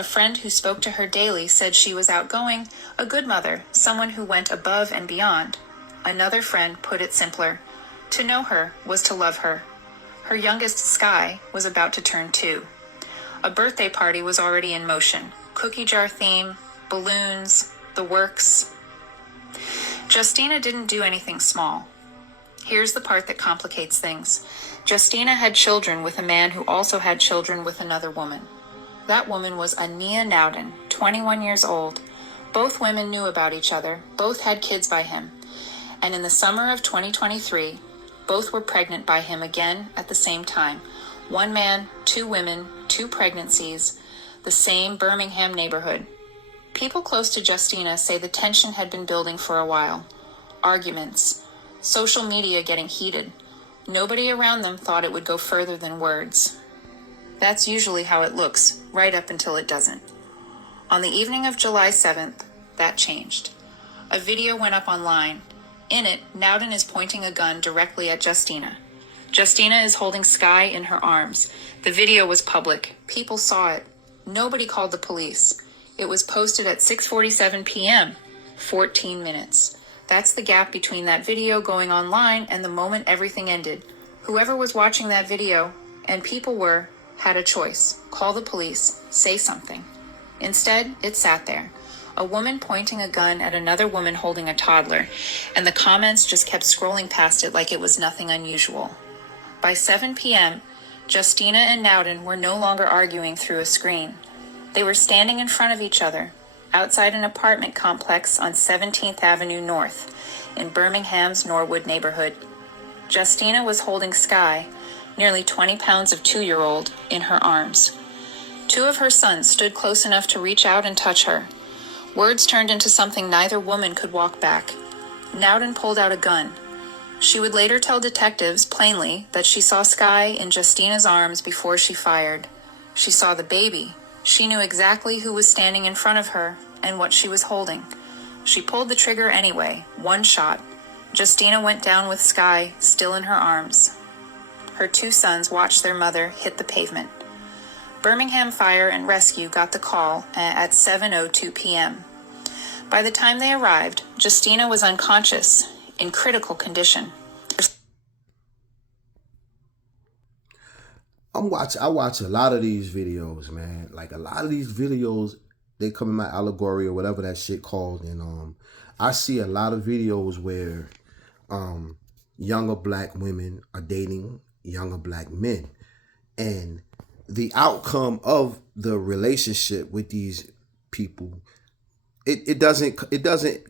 A friend who spoke to her daily said she was outgoing, a good mother, someone who went above and beyond. Another friend put it simpler. To know her was to love her. Her youngest, Sky, was about to turn 2. A birthday party was already in motion. Cookie jar theme, balloons, the works. Justina didn't do anything small. Here's the part that complicates things. Justina had children with a man who also had children with another woman. That woman was Ania Nowden, 21 years old. Both women knew about each other. Both had kids by him. And in the summer of 2023, both were pregnant by him again at the same time. One man, 2 women, 2 pregnancies, the same Birmingham neighborhood. People close to Justina say the tension had been building for a while. Arguments, social media getting heated. Nobody around them thought it would go further than words. That's usually how it looks, right up until it doesn't. On the evening of July 7th, that changed. A video went up online. In it, Nowden is pointing a gun directly at Justina. Justina is holding Sky in her arms. The video was public. People saw it. Nobody called the police. It was posted at 6:47 p.m., 14 minutes. That's the gap between that video going online and the moment everything ended. Whoever was watching that video, and people were, had a choice. Call the police. Say something. Instead, it sat there. A woman pointing a gun at another woman holding a toddler, and the comments just kept scrolling past it like it was nothing unusual. By 7 p.m., Justina and Nowden were no longer arguing through a screen. They were standing in front of each other, outside an apartment complex on 17th Avenue North, in Birmingham's Norwood neighborhood. Justina was holding Sky, nearly 20 pounds of 2-year-old, in her arms. 2 of her sons stood close enough to reach out and touch her. Words turned into something neither woman could walk back. Nowden pulled out a gun. She would later tell detectives plainly that she saw Sky in Justina's arms before she fired. She saw the baby. She knew exactly who was standing in front of her and what she was holding. She pulled the trigger anyway, 1 shot. Justina went down with Sky still in her arms. Her 2 sons watched their mother hit the pavement. Birmingham Fire and Rescue got the call at 7:02 p.m. By the time they arrived, Justina was unconscious, in critical condition. I watch a lot of these videos, man. Like a lot of these videos, they come in my allegory or whatever that shit called, and I see a lot of videos where younger black women are dating younger black men, and the outcome of the relationship with these people, it doesn't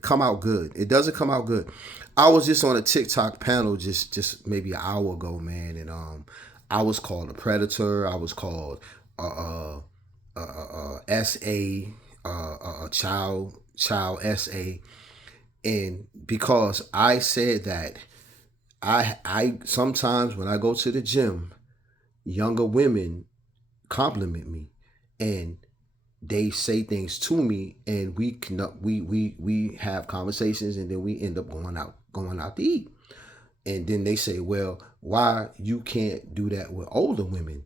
come out good. It doesn't come out good. I was just on a TikTok panel just maybe an hour ago, man, and I was called a predator. I was called SA, a child SA, and because I said that, I sometimes when I go to the gym, younger women compliment me and they say things to me, and we have conversations, and then we end up going out to eat. And then they say, well, why you can't do that with older women?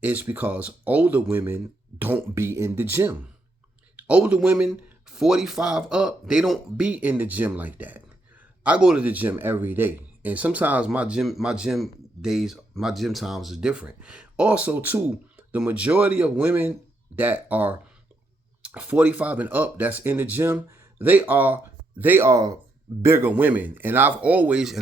It's because older women don't be in the gym. Older women, 45 up, they don't be in the gym like that. I go to the gym every day, and sometimes my gym times is different. Also, too, the majority of women that are 45 and up that's in the gym, they are bigger women. And I've always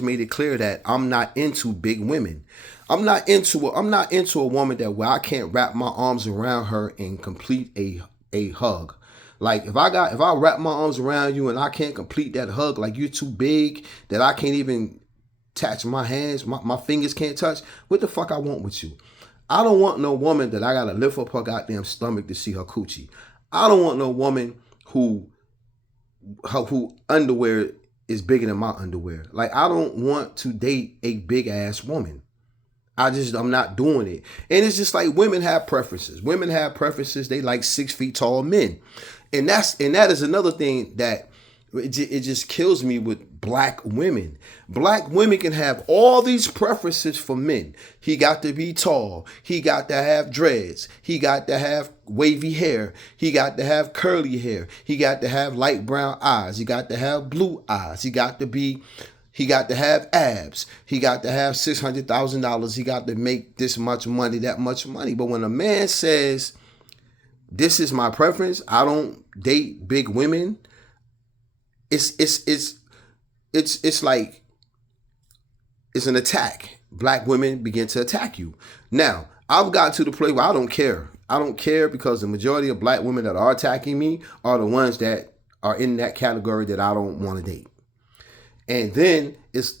made it clear that I'm not into big women. I'm not into a woman that where I can't wrap my arms around her and complete a hug. Like if I wrap my arms around you and I can't complete that hug, like you're too big that I can't even touch my hands, my fingers can't touch, what the fuck I want with you? I don't want no woman that I gotta lift up her goddamn stomach to see her coochie. I don't want no woman who underwear is bigger than my underwear. Like I don't want to date a big ass woman. I'm not doing it. And it's just like women have preferences. Women have preferences. They like 6 feet tall men. And that is another thing that it just kills me with black women. Black women can have all these preferences for men. He got to be tall. He got to have dreads. He got to have wavy hair. He got to have curly hair. He got to have light brown eyes. He got to have blue eyes. He got to have abs. He got to have $600,000. He got to make this much money, that much money. But when a man says, this is my preference, I don't date big women, it's like it's an attack. Black women begin to attack you. Now, I've got to the place where I don't care. I don't care because the majority of black women that are attacking me are the ones that are in that category that I don't want to date. And then it's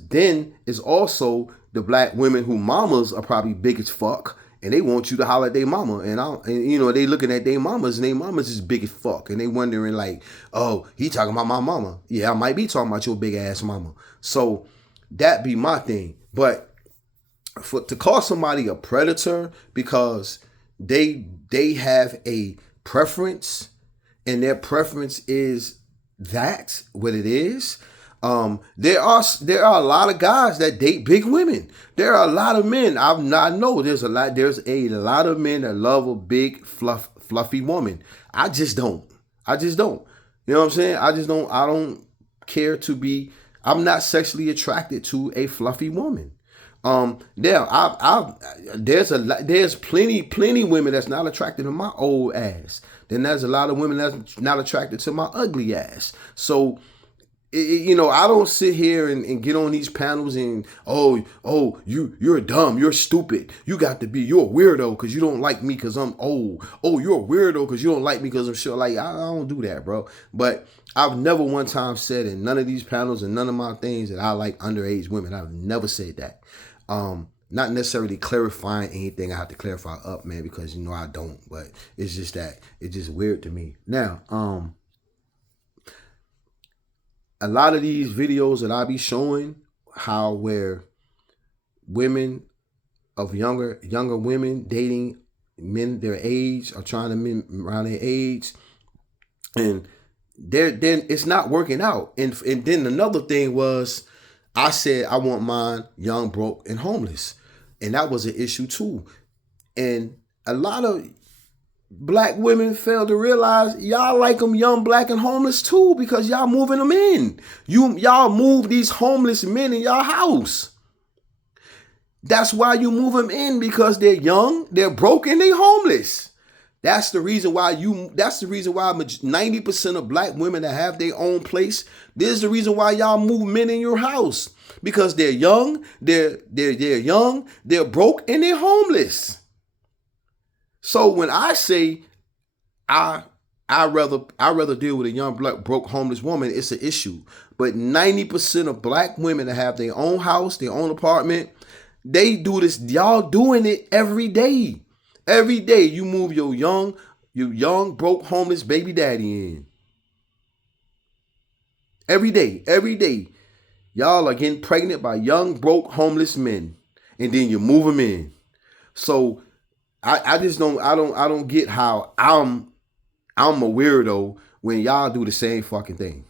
also the black women who mamas are probably big as fuck, and they want you to holler at their mama, and you know, they looking at their mamas, and their mamas is big as fuck, and they wondering like, oh, he talking about my mama. Yeah, I might be talking about your big ass mama. So that be my thing. But to call somebody a predator because they have a preference, and their preference is that what it is. There are a lot of guys that date big women. There are a lot of men. I know there's a lot of men that love a big fluffy woman. I just don't. You know what I'm saying? I don't care to be. I'm not sexually attracted to a fluffy woman. There's plenty women that's not attracted to my old ass. Then there's a lot of women that's not attracted to my ugly ass. So, you know, I don't sit here and get on these panels and, you're dumb, you're stupid. You're a weirdo because you don't like me because I'm old. Oh, you're a weirdo because you don't like me because I'm short. Like, I don't do that, bro. But I've never one time said in none of these panels and none of my things that I like underage women. I've never said that. Not necessarily clarifying anything I have to clarify up, man, because, you know, I don't. But it's just that it's just weird to me. Now, a lot of these videos that I be showing where women of younger women dating men their age or trying to men around their age, and then it's not working out. And then another thing was, I said I want mine young, broke, and homeless, and that was an issue too. And a lot of black women fail to realize y'all like them young, black, and homeless too, because y'all moving them in. Y'all move these homeless men in y'all house. That's why you move them in, because they're young, they're broke, and they're homeless. That's the reason why 90% of black women that have their own place, this is the reason why y'all move men in your house. Because they're young, they're young, they're broke, and they're homeless. So when I say I rather deal with a young, black, broke, homeless woman, it's an issue. But 90% of black women that have their own house, their own apartment, they do this. Y'all doing it every day. Every day you move your young, broke, homeless baby daddy in. Every day. Y'all are getting pregnant by young, broke, homeless men. And then you move them in. So I just don't get how I'm a weirdo when y'all do the same fucking thing.